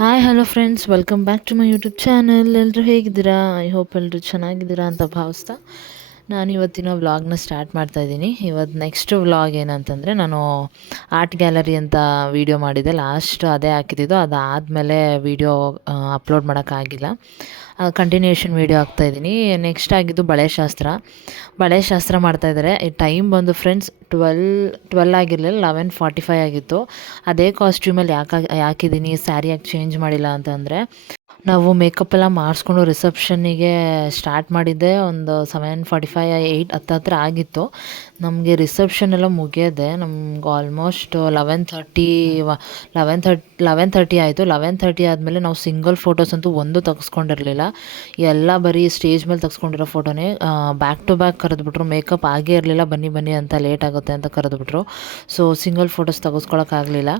Hi hello friends, welcome back to my YouTube channel. ಎಲ್ಲರೂ ಹೇಗಿದ್ದೀರಾ? I hope ಎಲ್ಲರೂ ಚೆನ್ನಾಗಿದ್ದೀರಾ ಅಂತ ಭಾವಿಸ್ತಾ ನಾನು ಇವತ್ತಿನ ವ್ಲಾಗ್ನ ಸ್ಟಾರ್ಟ್ ಮಾಡ್ತಾಯಿದ್ದೀನಿ. ಇವತ್ತು ನೆಕ್ಸ್ಟ್ ವ್ಲಾಗ್ ಏನಂತಂದರೆ, ನಾನು ಆರ್ಟ್ ಗ್ಯಾಲರಿ ಅಂತ ವೀಡಿಯೋ ಮಾಡಿದ್ದೆ. ಲಾಸ್ಟ್ ಅದೇ ಹಾಕಿದ್ದು. ಅದಾದಮೇಲೆ ವೀಡಿಯೋ ಅಪ್ಲೋಡ್ ಮಾಡೋಕ್ಕಾಗಿಲ್ಲ. ಕಂಟಿನ್ಯೂಷನ್ ವೀಡಿಯೋ ಹಾಕ್ತಾಯಿದ್ದೀನಿ. ನೆಕ್ಸ್ಟ್ ಆಗಿದ್ದು ಬಳೆಶಾಸ್ತ್ರ ಮಾಡ್ತಾಯಿದ್ದಾರೆ. ಈ ಟೈಮ್ ಬಂದು ಫ್ರೆಂಡ್ಸ್ 12 ಆಗಿರಲಿಲ್ಲ, 11:45 ಆಗಿತ್ತು. ಅದೇ ಕಾಸ್ಟ್ಯೂಮಲ್ಲಿ ಹಾಕಿದ್ದೀನಿ. ಸ್ಯಾರಿ ಯಾಕೆ ಚೇಂಜ್ ಮಾಡಿಲ್ಲ ಅಂತಂದರೆ, ನಾವು ಮೇಕಪ್ ಎಲ್ಲ ಮಾಡಿಸ್ಕೊಂಡು ರಿಸೆಪ್ಷನ್ನಿಗೆ ಸ್ಟಾರ್ಟ್ ಮಾಡಿದ್ದೆ ಒಂದು 7:45 8 ಹತ್ತತ್ರ ಆಗಿತ್ತು. ನಮಗೆ ರಿಸೆಪ್ಷನ್ ಎಲ್ಲ ಮುಗಿಯೋದೆ ನಮ್ಗೆ ಆಲ್ಮೋಸ್ಟ್ 11:30 ಆಯಿತು. 11:30 ಆದಮೇಲೆ ನಾವು ಸಿಂಗಲ್ ಫೋಟೋಸ್ ಅಂತೂ ಒಂದು ತೆಗೆಸ್ಕೊಂಡಿರಲಿಲ್ಲ. ಎಲ್ಲ ಬರೀ ಸ್ಟೇಜ್ ಮೇಲೆ ತೆಗೆಸ್ಕೊಂಡಿರೋ ಫೋಟೋನೇ. ಬ್ಯಾಕ್ ಟು ಬ್ಯಾಕ್ ಕರೆದ್ಬಿಟ್ರು. ಮೇಕಪ್ ಆಗೇ ಇರಲಿಲ್ಲ. ಬನ್ನಿ ಅಂತ ಲೇಟ್ ಆಗುತ್ತೆ ಅಂತ ಕರೆದ್ಬಿಟ್ರು. ಸೊ ಸಿಂಗಲ್ ಫೋಟೋಸ್ ತೆಗೆಸ್ಕೊಳಕ್ಕಾಗಲಿಲ್ಲ.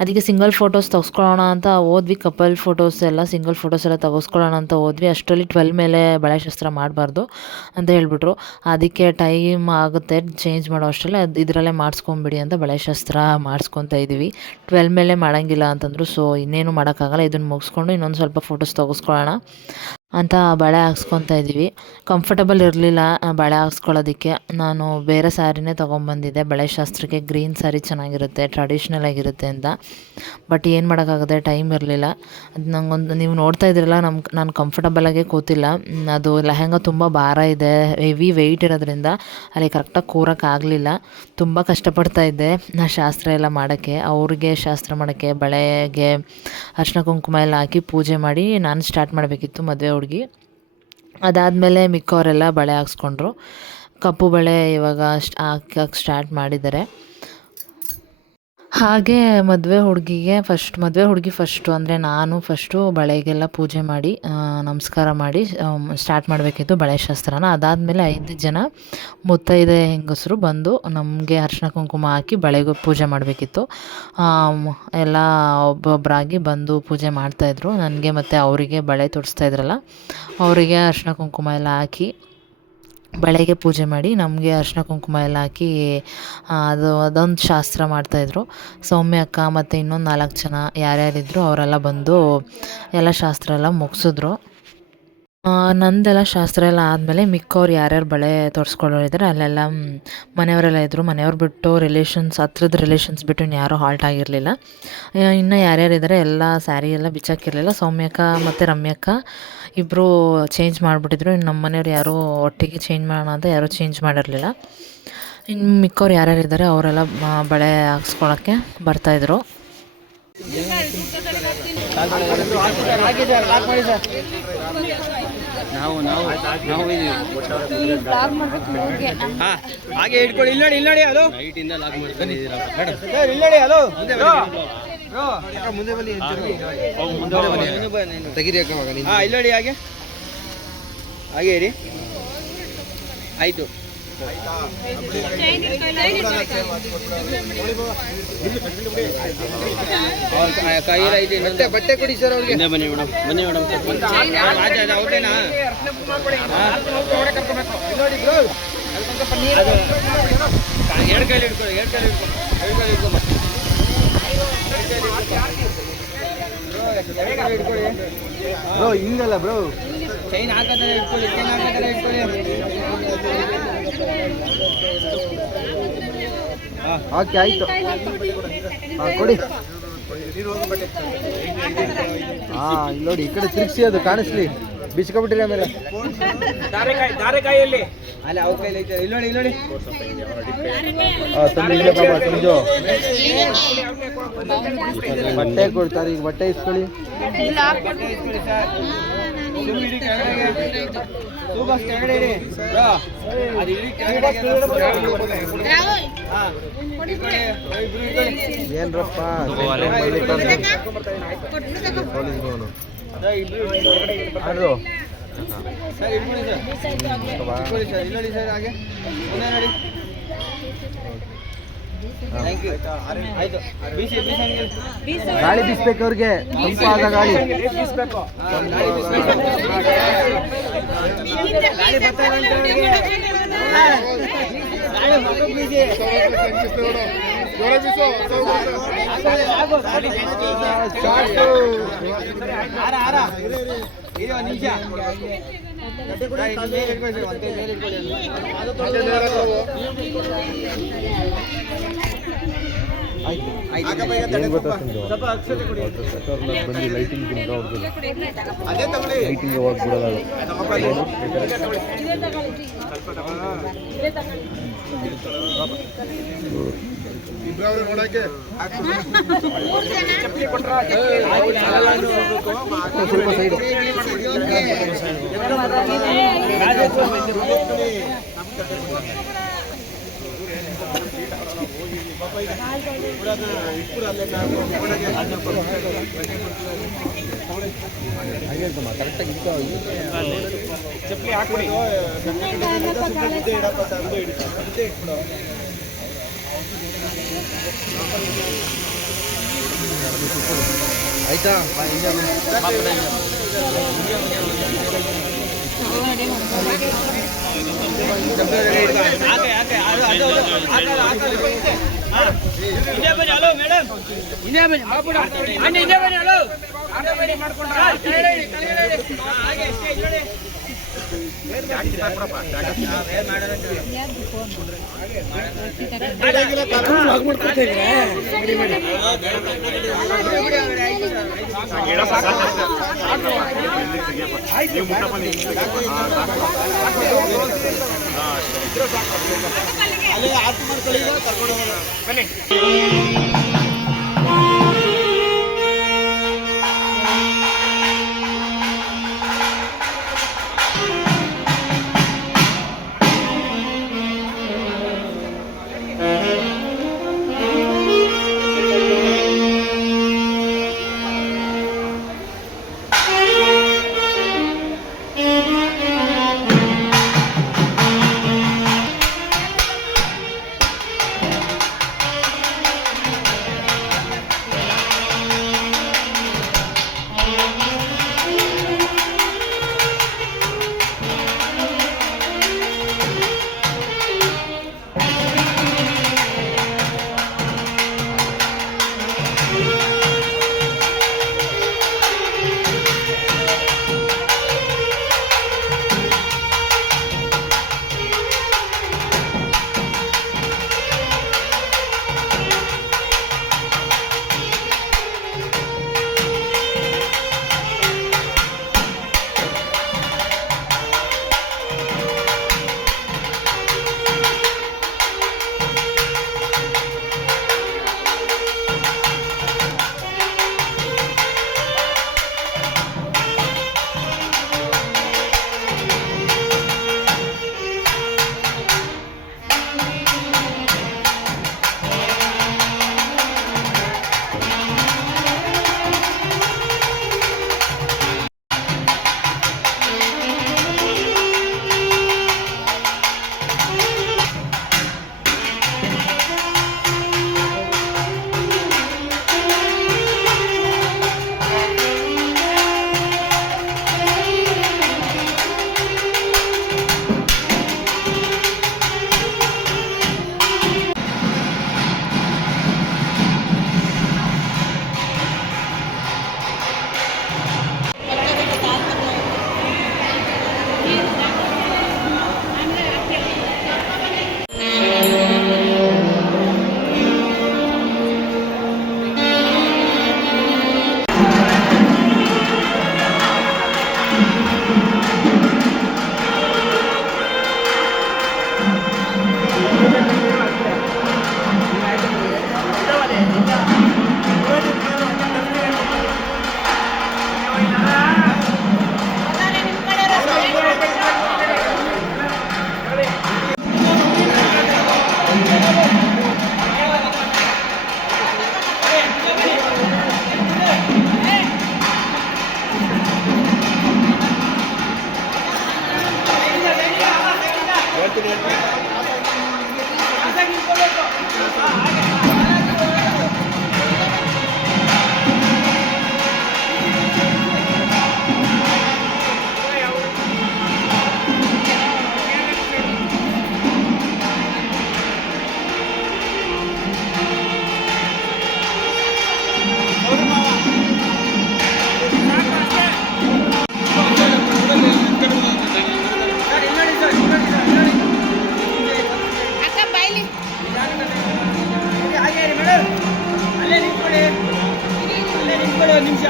ಅದಕ್ಕೆ ಸಿಂಗಲ್ ಫೋಟೋಸ್ ತೆಗೆಸ್ಕೊಳ್ಳೋಣ ಅಂತ ಹೋದ್ವಿ. ಕಪಲ್ ಫೋಟೋಸ್ ಎಲ್ಲ ಸಿಂಗಲ್ ಫೋಟೋಸ್ ಎಲ್ಲ ತೆಗೆಸ್ಕೊಳ್ಳೋಣ ಅಂತ ಹೋದ್ವಿ. ಅಷ್ಟರಲ್ಲಿ 12 ಮೇಲೆ ಬಳೆಶಾಸ್ತ್ರ ಮಾಡಬಾರ್ದು ಅಂತ ಹೇಳ್ಬಿಟ್ರು. ಅದಕ್ಕೆ ಟೈಮ್ ಆಗುತ್ತೆ ಚೇಂಜ್ ಮಾಡೋ ಅಷ್ಟರಲ್ಲಿ, ಇದರಲ್ಲೇ ಮಾಡಿಸ್ಕೊಂಬಿಡಿ ಅಂತ ಬಳೆಶಾಸ್ತ್ರ ಮಾಡಿಸ್ಕೊತಾ ಇದ್ದೀವಿ. 12 ಮೇಲೆ ಮಾಡೋಂಗಿಲ್ಲ ಅಂತಂದರು. ಸೊ ಇನ್ನೇನು ಮಾಡೋಕ್ಕಾಗಲ್ಲ, ಇದನ್ನು ಮುಗಿಸ್ಕೊಂಡು ಇನ್ನೊಂದು ಸ್ವಲ್ಪ ಫೋಟೋಸ್ ತೆಗೆಸ್ಕೊಳ್ಳೋಣ ಅಂತ ಬಳೆ ಹಾಕ್ಸ್ಕೊತಾ ಇದ್ದೀವಿ. ಕಂಫರ್ಟಬಲ್ ಇರಲಿಲ್ಲ ಬಳೆ ಹಾಕ್ಸ್ಕೊಳ್ಳೋದಕ್ಕೆ. ನಾನು ಬೇರೆ ಸ್ಯಾರಿನೇ ತೊಗೊಂಬಂದಿದ್ದೆ ಬಳೆಶಾಸ್ತ್ರಕ್ಕೆ. ಗ್ರೀನ್ ಸ್ಯಾರಿ ಚೆನ್ನಾಗಿರುತ್ತೆ, ಟ್ರೆಡಿಷ್ನಲ್ ಆಗಿರುತ್ತೆ ಅಂತ. ಬಟ್ ಏನು ಮಾಡೋಕ್ಕಾಗುತ್ತೆ, ಟೈಮ್ ಇರಲಿಲ್ಲ. ಅದು ನಂಗೊಂದು ನೀವು ನೋಡ್ತಾ ಇದ್ದೀರಲ್ಲ, ನಾನು ಕಂಫರ್ಟಬಲಾಗೇ ಕೂತಿಲ್ಲ. ಅದು ಲೆಹೆಂಗಾ ತುಂಬ ಭಾರ ಇದೆ, ಹೆವಿ ವೆಯ್ಟ್ ಇರೋದ್ರಿಂದ ಅಲ್ಲಿ ಕರೆಕ್ಟಾಗಿ ಕೂರೋಕ್ಕಾಗಲಿಲ್ಲ. ತುಂಬ ಕಷ್ಟಪಡ್ತಾ ಇದ್ದೆ ಶಾಸ್ತ್ರ ಎಲ್ಲ ಮಾಡೋಕ್ಕೆ. ಅವ್ರಿಗೆ ಶಾಸ್ತ್ರ ಮಾಡೋಕ್ಕೆ ಬಳೆಗೆ ಅರಿಶಿನ ಕುಂಕುಮ ಎಲ್ಲ ಹಾಕಿ ಪೂಜೆ ಮಾಡಿ ನಾನು ಸ್ಟಾರ್ಟ್ ಮಾಡಬೇಕಿತ್ತು, ಮದುವೆ ಹುಡುಗಿ. ಅದಾದಮೇಲೆ ಮಿಕ್ಕವರೆಲ್ಲ ಬಳೆ ಹಾಕ್ಸ್ಕೊಂಡ್ರು. ಕಪ್ಪು ಬಳೆ ಇವಾಗ ಹಾಕಕ್ಕೆ ಸ್ಟಾರ್ಟ್ ಮಾಡಿದ್ದಾರೆ. ಹಾಗೆ ಮದುವೆ ಹುಡುಗಿ ಫಸ್ಟು ಅಂದರೆ ನಾನು ಫಸ್ಟು ಬಳೆಗೆಲ್ಲ ಪೂಜೆ ಮಾಡಿ ನಮಸ್ಕಾರ ಮಾಡಿ ಸ್ಟಾರ್ಟ್ ಮಾಡಬೇಕಿತ್ತು ಬಳೆಶಾಸ್ತ್ರನ. ಅದಾದಮೇಲೆ 5 ಜನ ಮುತ್ತೈದೆ ಹೆಂಗಸರು ಬಂದು ನಮಗೆ ಅರಿಶಿನ ಕುಂಕುಮ ಹಾಕಿ ಬಳೆಗೂ ಪೂಜೆ ಮಾಡಬೇಕಿತ್ತು. ಎಲ್ಲ ಒಬ್ಬೊಬ್ಬರಾಗಿ ಬಂದು ಪೂಜೆ ಮಾಡ್ತಾಯಿದ್ರು. ನನಗೆ ಮತ್ತು ಅವರಿಗೆ ಬಳೆ ತೊಡಿಸ್ತಾಯಿದ್ರಲ್ಲ, ಅವರಿಗೆ ಅರಿಶಿನ ಕುಂಕುಮ ಎಲ್ಲ ಹಾಕಿ ಬಳೆಗೆ ಪೂಜೆ ಮಾಡಿ ನಮಗೆ ಅರಿಶಿನ ಕುಂಕುಮ ಎಲ್ಲ ಹಾಕಿ ಅದೊಂದು ಶಾಸ್ತ್ರ ಮಾಡ್ತಾಯಿದ್ರು. ಸೌಮ್ಯ ಅಕ್ಕ ಮತ್ತು ಇನ್ನೊಂದು 4 ಜನ ಯಾರ್ಯಾರಿದ್ರು ಅವರೆಲ್ಲ ಬಂದು ಎಲ್ಲ ಶಾಸ್ತ್ರ ಎಲ್ಲ ಮುಗಿಸಿದ್ರು. ನಂದೆಲ್ಲ ಶಾಸ್ತ್ರ ಎಲ್ಲ ಆದಮೇಲೆ ಮಿಕ್ಕವ್ರು ಯಾರ್ಯಾರು ಬಳೆ ತೊಡಿಸ್ಕೊಳ್ಳೋರಿದ್ದಾರೆ ಅಲ್ಲೆಲ್ಲ ಮನೆಯವರೆಲ್ಲ ಇದ್ದರು. ಮನೆಯವ್ರು ಬಿಟ್ಟು ಹತ್ರದ ರಿಲೇಷನ್ಸ್ ಬಿಟ್ಟು ಇನ್ಯಾರೂ ಹಾಲ್ಟ್ ಆಗಿರಲಿಲ್ಲ. ಇನ್ನು ಯಾರ್ಯಾರಿದ್ದಾರೆ ಎಲ್ಲ ಸ್ಯಾರಿ ಎಲ್ಲ ಬಿಚ್ಚಾಕಿರಲಿಲ್ಲ. ಸೌಮ್ಯಕ್ಕ ಮತ್ತು ರಮ್ಯಕ್ಕ ಇಬ್ಬರು ಚೇಂಜ್ ಮಾಡಿಬಿಟ್ಟಿದ್ರು. ಇನ್ನು ನಮ್ಮ ಮನೆಯವ್ರು ಯಾರೂ ಒಟ್ಟಿಗೆ ಚೇಂಜ್ ಮಾಡೋಣ ಅಂತ ಯಾರೂ ಚೇಂಜ್ ಮಾಡಿರಲಿಲ್ಲ. ಇನ್ನು ಮಿಕ್ಕವ್ರು ಯಾರ್ಯಾರಿದ್ದಾರೆ ಅವರೆಲ್ಲ ಬಳೆ ಹಾಕ್ಸ್ಕೊಳಕ್ಕೆ ಬರ್ತಾಯಿದ್ರು. ಹಾಗೆ ಇಟ್ಕೊಳ್ಳಿ. ಇಲ್ಲಿ ನೋಡಿ ಅದು ರೈಟಿಂದ ಲಾಕ್ ಮಾಡ್ತಾರೆ. ಇಲ್ಲಿ ನೋಡಿ ಅದು ಮುಂದೆ ಬನ್ನಿ, ತೆಗಿರಿ ಅಕ್ಕ ಮಗ. ಇಲ್ಲಿ ನೋಡಿ ಹಾಗೆ ಹಾಗೆ ಇರಿ. ಆಯಿತು. ಬಟ್ಟೆ ಕೊಡಿ ಸರ್ ಅವ್ರಿಗೆ. ಬನ್ನಿ ಮೇಡಮ್, ಬನ್ನಿ ಮೇಡಮ್. ಅವ್ರೇನಾ? ಎರಡು ಕೈಲಿ ಇಟ್ಕೊಳ್ಳಿ, ಎರಡು ಕೈಲಿ ಇಟ್ಕೊಂಡು ಬ್ರೋ. ಹಿಂಗಲ್ಲ ಬ್ರೋ, ಚೈನ್ ಹಾಕತಾರೆ ಇಟ್ಕೊಳ್ಳಿ, ಚೈನ್ ಹಾಕತಾರೆ ಇಟ್ಕೊಳ್ಳಿ. ಓಕೆ ಆಯಿತು, ಕೊಡಿ. ಹಾಂ ಇಲ್ಲಿ ನೋಡಿ, ಈ ಕಡೆ ತಿರುಗಿಸಿ, ಅದು ಕಾಣಿಸ್ಲಿ. ಬಿಚ್ಕೊಬಿಟ್ಟಿರಿ ಆಮೇಲೆ. ದಾರೆಕಾಯಲ್ಲಿ ಅಲ್ಲಿ ಅವ್ರ ಕೈಲಿ ಐತೆ. ಇಲ್ಲಿ ನೋಡಿ, ಇಲ್ಲಿ ನೋಡಿ. ಸಂಜು ಬಟ್ಟೆ ಕೊಡ್ತಾರೆ. ಈಗ ಬಟ್ಟೆ ಇಸ್ಕೊಳ್ಳಿ. ಏನ್ರಪ್ಪ ಗಾಳಿ ಬೀಸ್ಬೇಕು ಅವ್ರಿಗೆ, ತಂಪಾದ ಗಾಳಿ. ನಿಮಿಷ ಬಂದು ಲೈಟಿಂಗ್ ಲೈಟಿಂಗ್ ಅವಾಗ ಬಿಡೋದಾಗ ನೋಡಕ್ಕೆ ಸ್ವಲ್ಪ ಸೈಡ್ ಕರೆಕ್ಟಾಗಿ ಚಪ್ಪಲಿ ಹಾಕ್ಬಿಡಿ ಆಯ್ತಾ ಅಲ್ಲೇ ಆರ್ಟ್ ಮಾಡ್ಕೊಳ್ಳಿ ಕರ್ಕೊಂಡು ಬನ್ನಿ. ನಿಂತ್ಕೊಳ್ಳಿ ಒಂದು ನಿಮಿಷ.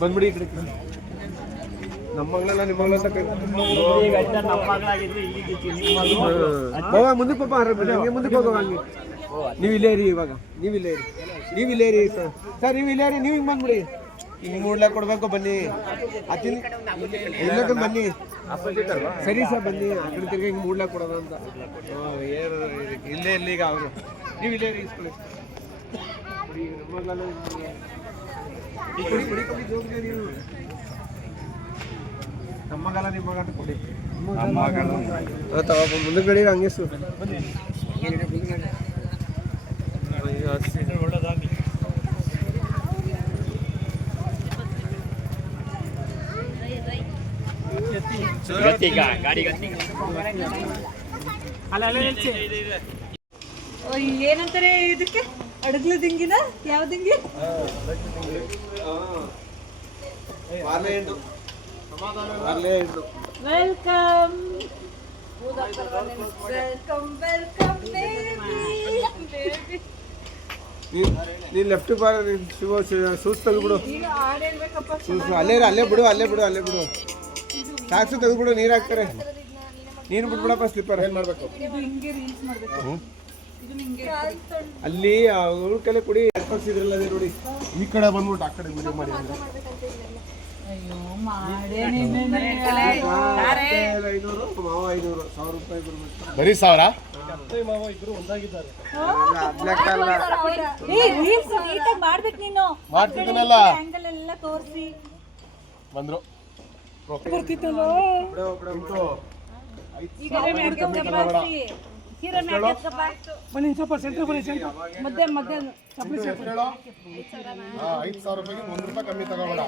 ಬಂದ್ಬಿಡಿ ಈ ಕಡೆ. ನಮ್ಮ ಮಗಳೆಲ್ಲ ನಿಮ್ಮ ಮಗಳಂತ ಮುಂದಕ್ಕೆ ಪಾಪ ಹಂಗೆ ಮುಂದಕ್ಕೆ ಹೋಗೋ ಹಂಗೆ. ನೀವು ಇಲ್ಲೇ ಇರಿ ಇವಾಗ, ನೀವು ಇಲ್ಲೇ ಇರಿ, ನೀವು ಇಲ್ಲೇ ಇರಿ ಸರ್. ಸರ್ ನೀವು ಇಲ್ಲೇ ಇರಿ, ನೀವು ಹಿಂಗೆ ಬಂದ್ಬಿಡಿ. ಹಿಂಗೆ ಮೂಡ್ಲಾಕ್ ಕೊಡ್ಬೇಕು ಬನ್ನಿ, ಇಲ್ಲ ಬನ್ನಿ. ಸರಿ ಸರ್ ಬನ್ನಿ, ಆ ಕಡೆ ತಿರ್ಗಿ ಹಿಂಗೆ ಮೂಡ್ಲಾಕ್ ಕೊಡೋದು ಅಂತ. ಏನು ಇಲ್ಲೇ ಇರಲಿ ಈಗ ಅವರು. ನೀವು ಇಲ್ಲೇ ಇರಿ, ಇಸ್ಕೊಳ್ಳಿ. ನಮ್ಮಗಲ್ಲ ನಿಮ್ಮಗ ಅಂತ ಕೊಡಿ. ಮುಂದೆ ಗಡಿ ಹಂಗೆ ಸು ಏನಂತಾರೆ ಇದಕ್ಕೆ? ಅಡಗ್ಲ ದಿಂಗಿನ ಯಾವ ದಿಂಗಿ? Welcome welcome welcome baby. ನೀನ್ ಲೆಫ್ಟ್ ಶೂಸ್ ತೆಗೆದ್ಬಿಡು. ಅಲ್ಲೇ ಬಿಡು, ಅಲ್ಲೇ ಬಿಡು, ಅಲ್ಲೇ ಬಿಡು. ಸಾಕ್ಸು ತೆಗೆದ್ಬಿಡು, ನೀರು ಹಾಕ್ತಾರೆ. ನೀನು ಬಿಟ್ಬಿಡಪ್ಪ ಸ್ಲಿಪ್ಪರ್. ಏನ್ ಮಾಡ್ಬೇಕು ಅಲ್ಲಿ ಅವ್ರ ಕೈಲಿ ಕುಡಿ. ಇದ್ರಲ್ಲ ನೋಡಿ, ಈ ಕಡೆ ಬಂದ್ಬಿಟ್ಟು ಆ ಕಡೆ ವಿಡಿಯೋ ಮಾಡಿ. 500 ಮಾವ 500 1000 ರೂಪಾಯಿ ಬರ್ಬೇಕು. ಬರೀ 1000 ಮಾವ ಇಬ್ರು ಒಂದಾಗಿದ್ದಾರೆ. ಮಾಡ್ಬೇಕು ನೀನು. ಮಾಡ್ತಿದ್ದನಲ್ಲ, ಆಂಗಲ್ ಎಲ್ಲ ತೋರಿಸಿ ಬಂದ್ರು. ಬರ್ತಿತ್ತಲ್ಲ ಈಗ ಬನ್ನಿ ಸ್ವಲ್ಪ ಸೆಂಟ್ರ್ ಬನ್ನಿ. ಮಧ್ಯ 5,000 ರೂಪಾಯಿಗೆ 1 ರೂಪಾಯಿ ಕಮ್ಮಿ ತಗೋಬೇಡ.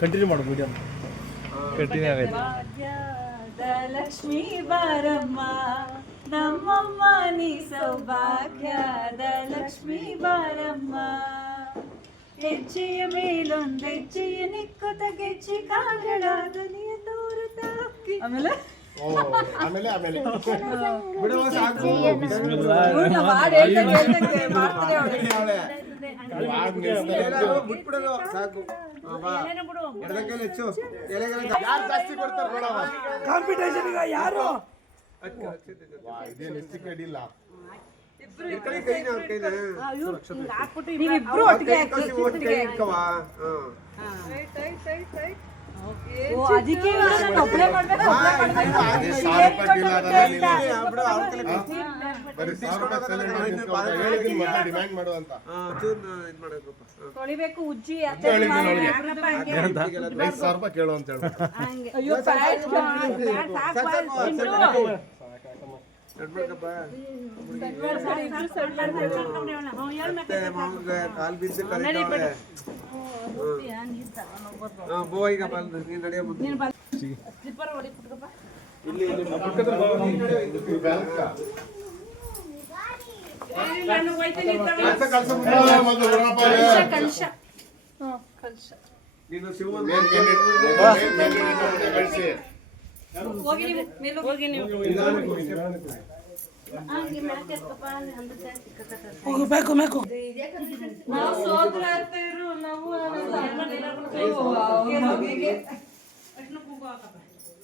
ಕಂಟಿನ್ಯೂ ಮಾಡು ವಿಡಿಯೋ. ಕಂಟಿನ್ಯೂ ಆಗೈತೆ. ಲಕ್ಷ್ಮೀ ಬಾರಮ್ಮ ನಮ್ಮಮ್ಮ ನೀ ಸೌಭಾಗ್ಯದ ಲಕ್ಷ್ಮೀ ಬಾರಮ್ಮ. ಹೆಜ್ಜೆಯ ಮೇಲೊಂದು ಹೆಜ್ಜೆಯ ನಿಕ್ಕುತ್ತ ಗೆಜ್ಜೆ ಕಾಗಳ ಧ್ವನಿಯ ತೋರುತ್ತ. ಆಮೇಲೆ ಬಿಡುವ ಸಾಕು. ಬಿಟ್ಬಿಡೋದು ಸಾಕು. ಹೆಚ್ಚು ಯಾರು ಜಾಸ್ತಿ ಕೊಡ್ತಾರೆ ಕಾಂಪಿಟೇಷನ್. ಈಗ ಯಾರು ಇದೇನು ಹೆಚ್ಚು ಕಡಿಲ್ಲ. ಡಿಮ್ಯಾಂಡ್ ಮಾಡುವಂತ ತೊಳಿಬೇಕು ಉಜ್ಜಿ 5,000 ರೂಪಾಯಿ ಕೇಳು ಅಂತ ಹೇಳಿ. ನಡ್ಬೇಕಪ್ಪ ಅತ್ತೆ ಮಾವನ್ಗೆ ಕಾಲ್ ಬಿದ್ದು ಕರೀತಾವಳೆ. ಬೋ ಈಗ ಬಂದು ನೀನು ನಡೆಯ ಮುಂದೆ ಇಲ್ಲಿ ನೀನು ಶಿವನ್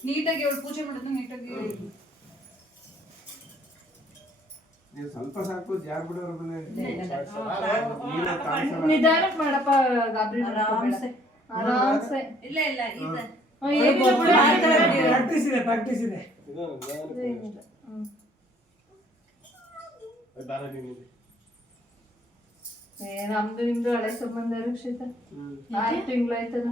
ನೀಟಾಗಿ ಅವಳು ಪೂಜೆ ಮಾಡೋದು ನೀಟಾಗಿ ನೀವು ಸ್ವಲ್ಪ ಸಾಕು ಜಾರ್ ಬಿಡೋರ ಮೇಲೆ ನಿಧಾನಕ್ಕೆ ಮಾಡಪ್ಪ ಗಾಬರಿ ಆರಾಮ್ಸೆ ಇಲ್ಲ ಇಲ್ಲ ಇದೆ ಪ್ರಾಕ್ಟೀಸ್ ಇದೆ ನಮ್ದು ನಿಮ್ದು ಹಳೆ ಸಂಬಂಧ ರಕ್ಷಿತ 6 ತಿಂಗಳಾಯ್ತದ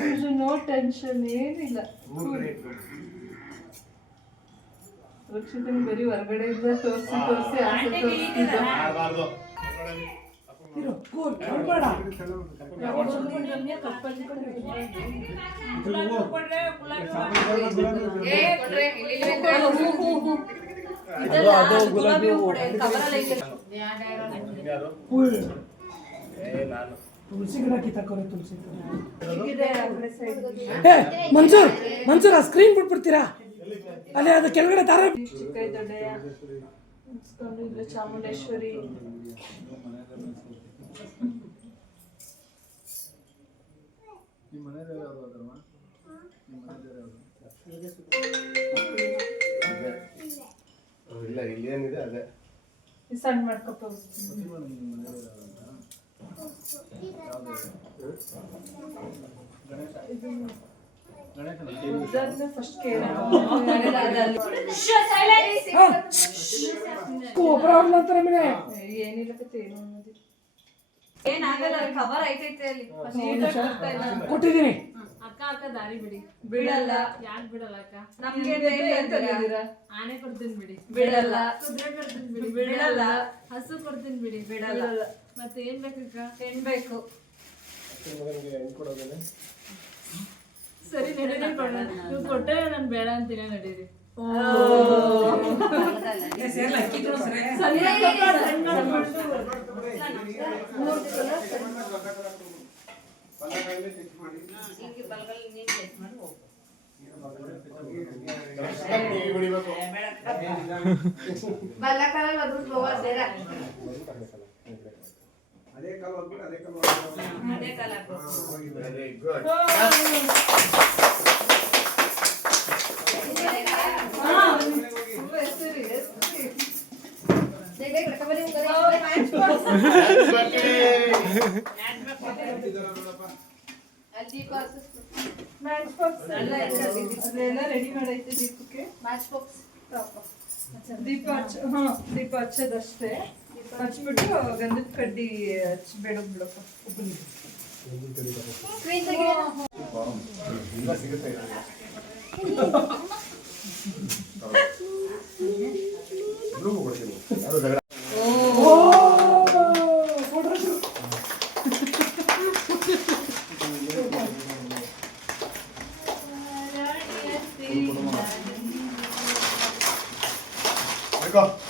7 ನೋ ಟೆನ್ಷನ್ ಏನಿಲ್ಲ ರಕ್ಷಿತನ ಬರೀ ಹೊರಗಡೆಯಿಂದ ತೋರಿಸಿ ಆಸೆ ತೋರಿಸ್ತಿದ್ದ ತುಳಸಿ ಗಿಡ ಕಿತ್ತಾಕೋರೆ ತುಳಸಿ ಮನ್ಸೂರ್ ಆ ಸ್ಕ್ರೀನ್ ಬಿಟ್ಬಿಡ್ತೀರಾ ಅಲ್ಲಿ ಅದು ಕೆಳಗಡೆ ದಾರ ಚಿಕ್ಕೈ ದೊಡ್ಡಯ್ಯ ಇಲ್ಲೇ ಚಾಮುಂಡೇಶ್ವರಿ ಇಲ್ಲ ಇಲ್ಲೇನಿದೆ ಅದೇ ಸಣ್ಣ ಮಾಡ್ಕೊತ ಫಸ್ಟ್ ಏನಿಲ್ಲ ಏನು ಅನ್ನೋದಿಲ್ಲ ಏನಾಗಲ್ಲ ಕವರ್ ಐತೈತೆ ಅಲ್ಲಿ ಕೊಟ್ಟಿದ್ದೀನಿ ಅಕ್ಕ ಅಕ್ಕ ದಾರಿ ಬಿಡಿ ಬಿಡಲ್ಲ ಯಾಕೆ ಬಿಡಲ್ಲ ಅಕ್ಕ ನಮ್ಗೆ ಆನೆ ಕೊಡ್ತೀನಿ ಬಿಡಿ ಬಿಡಲ್ಲ ಕುದುರೆ ಕೊಡ್ತೀನಿ ಬಿಡಿ ಬಿಡಲ್ಲ ಹಸು ಕೊಡ್ತೀನಿ ಬಿಡಿ ಬಿಡಲ್ಲ ಮತ್ತೆ ಏನ್ ಬೇಕಕ್ಕ ಹೆಣ್ ಬೇಕು ಸರಿ ನಡೀರಿ ಕೊಡೋಣ ನೀವು ಕೊಟ್ಟರೆ ನಾನು ಬೇಡ ಅಂತೀನಿ ನಡೀರಿ ಅದೇ ಕಾಲ ವೆರಿ ಗುಡ್ ರೆಡಿ ಮಾಡೈತೆ ದೀಪಕ್ಕೆ ದೀಪ ದೀಪ ಹಚ್ಚೋದಷ್ಟೇ ಹಚ್ಬಿಟ್ಟು ಗಂಧದ ಕಡ್ಡಿ ಹಚ್ಬೇಡ ಬಿಡಪ್ಪ Go.